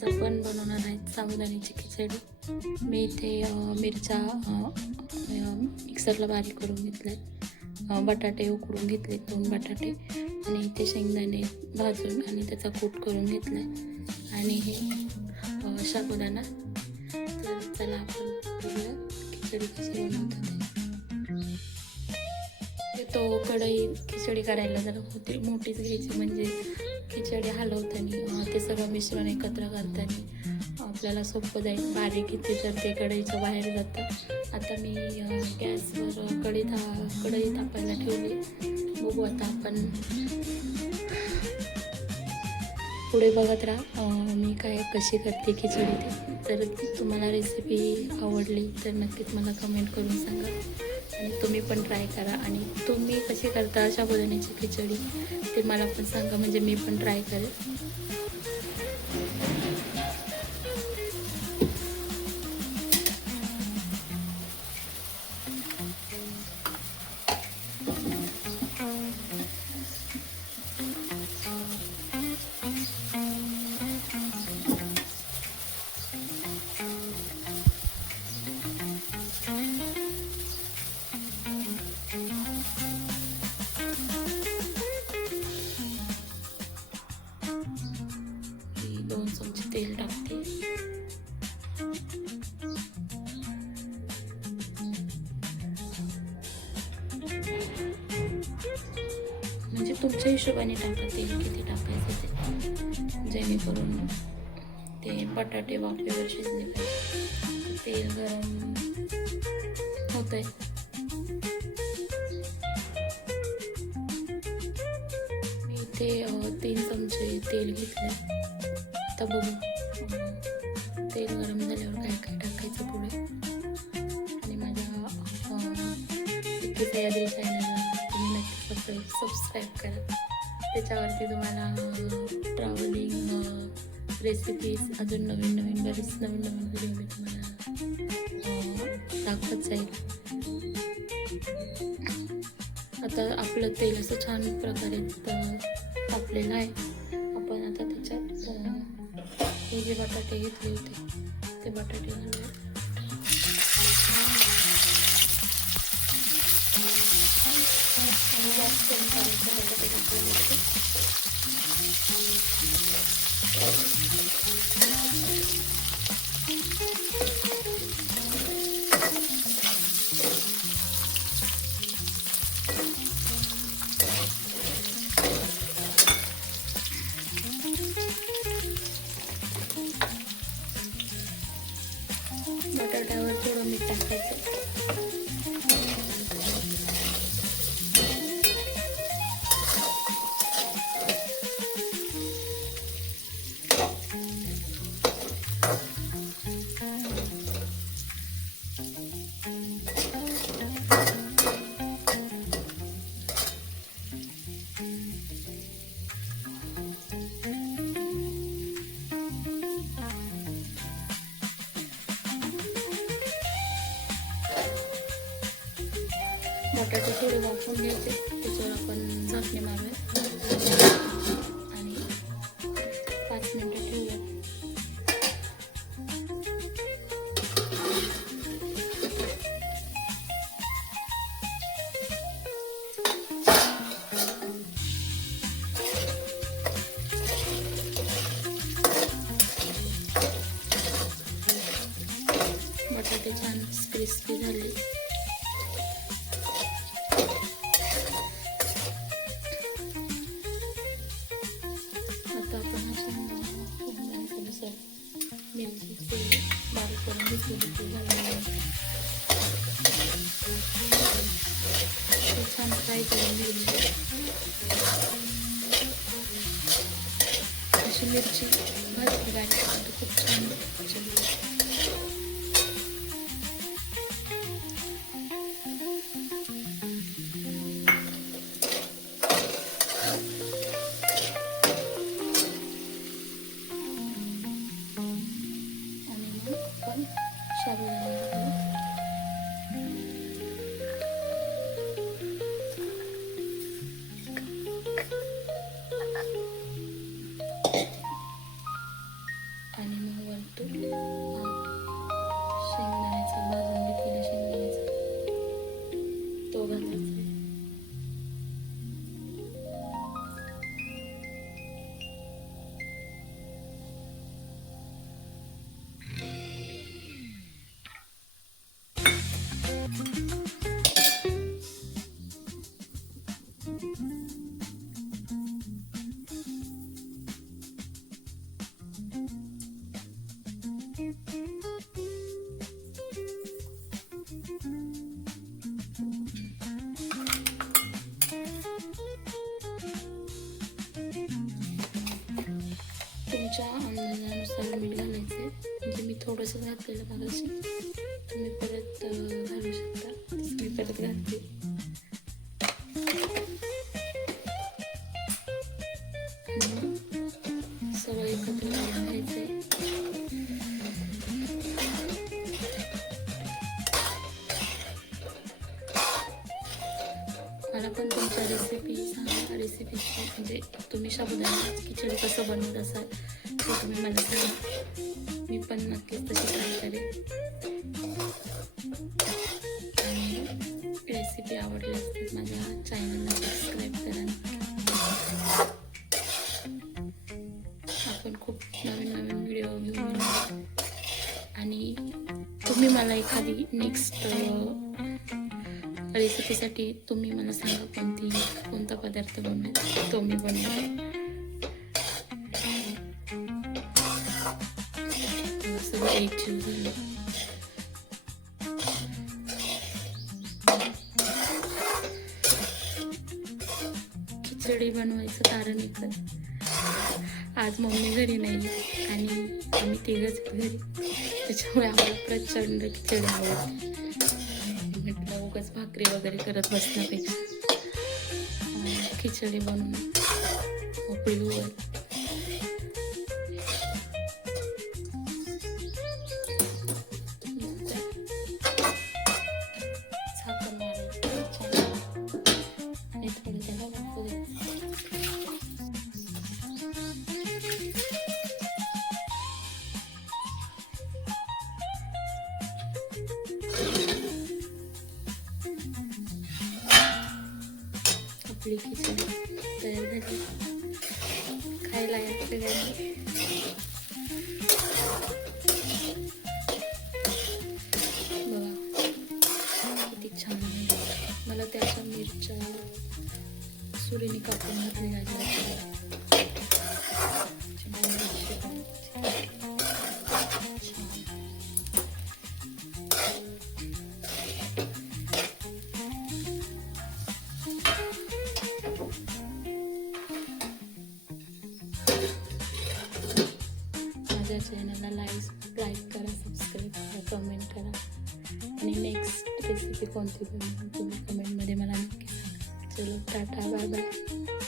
आज आपण बनवणार आहे साबुदाण्याची खिचडी। मी इथे मिरच्या मिक्सरला बारीक करून घेतले, बटाटे उकडून घेतले 2 बटाटे, आणि इथे शेंगदाणे भाजून आणि त्याचा कूट करून घेतला आणि हे साबुदाणा। तर चला आपण बघूया खिचडी कशी बनवतात। तो कढई खिचडी करायला जरा मोठीच घ्यायची, म्हणजे खिचडी हलवताना ते सगळं मिश्रण एकत्र करताना आपल्याला सोपं जाईल। बारीक घेतली तर ते कढईच्या बाहेर जातं। आता मी गॅसवर कढई तापायला ठेवली। बघू आता आपण पुढे बघत राहा मी कशी करते खिचडी ते। तर तुम्हाला रेसिपी आवडली तर नक्कीच मला कमेंट करून सांगा आणि तुम्ही पण ट्राय करा। आणि तुम्ही कशी करता साबुदाण्याची खिचडी ते मला पण सांगा, म्हणजे मी पण ट्राय करेन। तेल टाकते, म्हणजे तुमच्या हिशोबाने टाका तेल किती टाकायचं ते, जेणेकरून ते बटाटे वाफेवर शिजले पाहिजे। तेल गरम होतंय, मी इथे 3 चमचे तेल घेतले। आता बघू तेल गरम झाल्यावर काय काय टाकायचं पुढे। आणि माझ्या इथे सह्याद्री चॅनलला तुम्ही नक्की सबस्क्राईब करा। त्याच्यावरती तुम्हाला ट्रॅव्हलिंग रेसिपीज अजून नवीन बरेच नवीन व्हिडिओ मी तुम्हाला दाखवत जाईल। आता आपलं तेल असं छान प्रकारे तापलेलं आहे। आपण आता त्याच्यात हे जे बटाटे घेतले होते ते बटाटे घालूया। आणि गॅस कमी करायचा बटाटे टाकल्यानंतर। बटाट्यावर थोडं मीठ टाकायचं। बटाटे थोडे वाफवून घ्यायचे, त्याच्यावर आपण झाकणे मारूया आणि 5 मिनिटं ठेवूया। बटाटे छान क्रिस्पी झाले। मिरचीचे बारीक करून घेतलेली छान फ्राय करून घेतली। अशी मिरची भाजली बारीक खूप छान आणि मग वरतून शेंगदाण्याचा भाजून घेतलेला शेंगदाण्याचा तो घालायचा आहे. तुमच्या अंदाजानुसार मीठ घालायचं आहे. म्हणजे मी थोडंसं घातलेलं मगाशी, तुम्ही परत घालू शकता. मी परत घालते. आणि सगळं एकत्र करून घ्यायचं आहे. मला पण तुमच्या रेसिपी सांगा. रेसिपी म्हणजे तुम्ही साबुदाणा खिचडी कसं बनवत असाल ते तुम्ही मला सांगा. मी पण नक्कीच तशी ट्राय करेन. आणि रेसिपी आवडली असतील माझ्या चॅनलला सबस्क्राईब करा. आपण खूप नवीन नवीन व्हिडिओ घेऊन येऊ. आणि तुम्ही मला एखादी नेक्स्ट रेसिपीसाठी तुम्ही मला सांगा कोणता पदार्थ बनवेल तो मी बनवेल. सगळं एकजीव झालं. खिचडी बनवायचं कारण एकच, आज मम्मी घरी नाही आणि आम्ही तिघंच घरी, त्याच्यामुळे आम्हाला प्रचंड खिचडी आवडते. म्हटलं उगाच भाकरी वगैरे करत बसण्यापेक्षा खिचडी बनवून मोकळी होईल. झाकण मारायचं आणि थोडं त्याला वाफू द्यायचं. आपली खिचडी तयार झाली. खायला या सगळ्यांनी. बघा किती छान आहे. मला त्याच्या मिरच्या सुरीने कापून घातलेल्या छान. माझ्या चॅनलला लाईक करा, सबस्क्राईब करा, कमेंट करा. आणि नेक्स्ट रेसिपी कोणती बनवून तुम्ही कमेंटमध्ये मला नक्की सांगा. चलो टाटा, बाय बाय.